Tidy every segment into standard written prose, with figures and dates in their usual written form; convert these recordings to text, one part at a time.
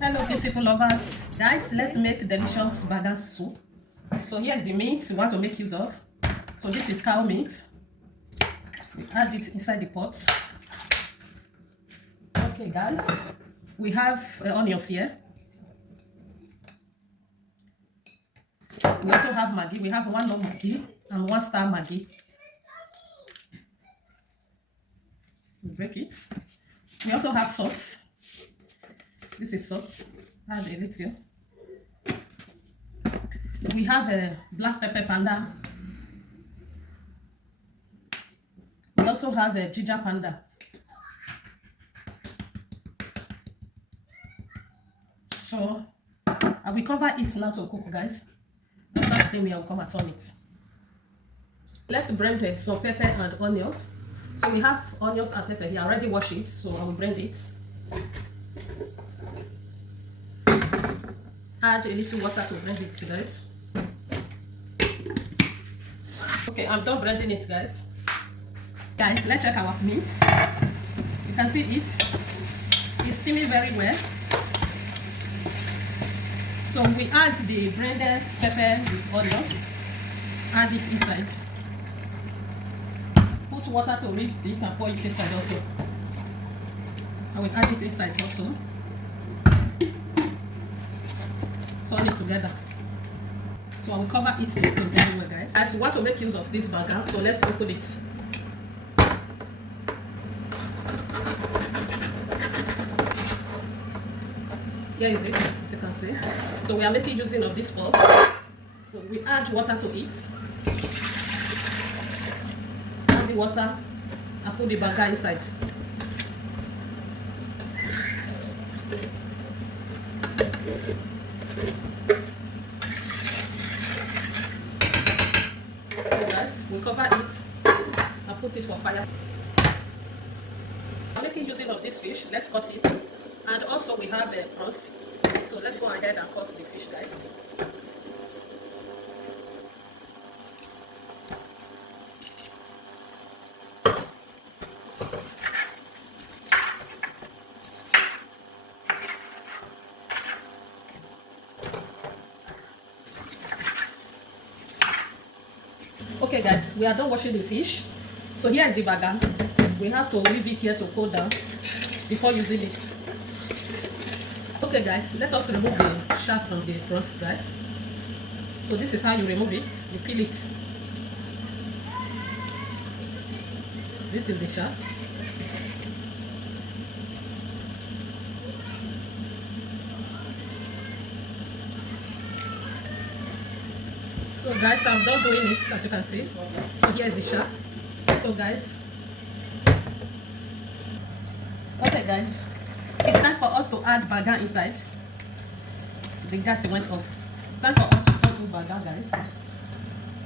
Hello beautiful lovers, guys, let's make delicious banga soup. So here's the meat we want to make use of. So this is cow meat. We add it inside the pot. Okay guys, we have onions here. We also have maggi. We have one more maggi and one star maggi. We break it. We also have salt. This is salt. Add a little. We have a black pepper panda. We also have a ginger panda. So I will cover it now to cook, guys. After steaming, I will come and turn it. Let's blend some pepper and onions. So we have onions and pepper here. I already washed it, so I will blend it. Add a little water to blend it, guys. Okay, I'm done blending it, guys. Guys, let's check our meat. You can see it. It's steaming very well. So we add the blended pepper with onions. Add it inside. Put water to rinse it and pour it inside also. I will add it inside also. Turn it together. So I will cover it to steam very well, guys. As we want to make use of this banga, so let's open it. Here is it, as you can see. So we are making use of this pot. So we add water to it. Add the water and put the banga inside. So guys, we cover it and put it for fire. I'm making use of this fish. Let's cut it. And also we have prawns. So let's go ahead and cut the fish, guys. Okay guys, we are done washing the fish. So here is the banga. We have to leave it here to cool down before using it. Okay guys, let us remove the shaft from the prawns, guys. So this is how you remove it. You peel it. This is the shaft. So guys, I'm done doing it, as you can see. So here's the shaft. So guys, okay guys, it's time for us to add banga inside. So the gas went off. It's time for us to turn the banga, guys.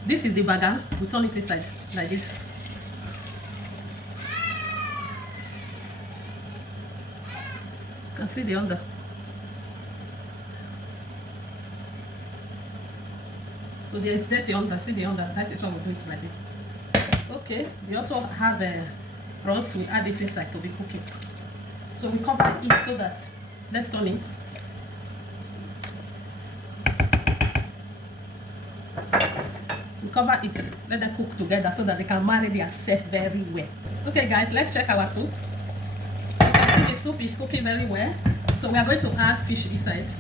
This is the banga. We turn it inside like this. You can see the under. So there is dirty under. See the under. That is why we do it like this. Okay. We also have prawns. We add it inside to be cooking. So we cover it so that, let's turn it. We cover it, let them cook together so that they can marry themselves very well. Okay guys, let's check our soup. You can see the soup is cooking very well. So we are going to add fish inside.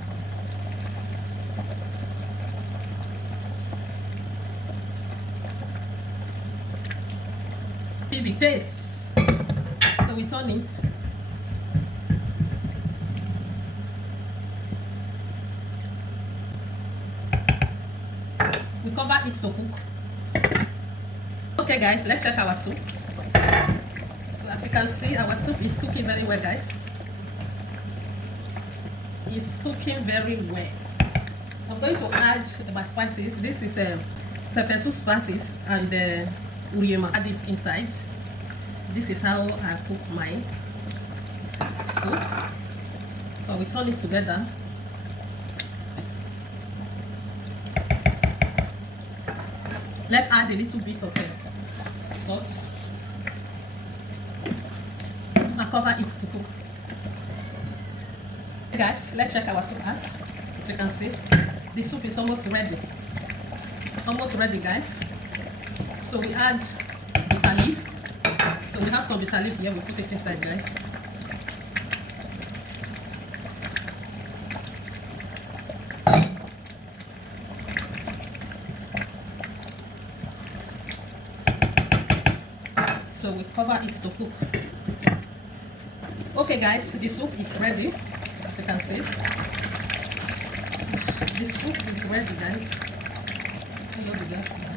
Feel the taste. So we turn it. We cover it to cook. Okay guys, let's check our soup. So as you can see, our soup is cooking very well, guys. It's cooking very well. I'm going to add my spices. This is pepper soup spices and uriyama. Add it inside. This is how I cook my soup. So we turn it together. Let's add a little bit of salt and cover it to cook. Guys, let's check our soup out. As you can see, the soup is almost ready. Almost ready, guys. So we add bitter leaf. So we have some bitter leaf here. We put it inside, guys. So we cover it to cook. Okay, guys, the soup is ready. As you can see, the soup is ready, guys. I love it, guys.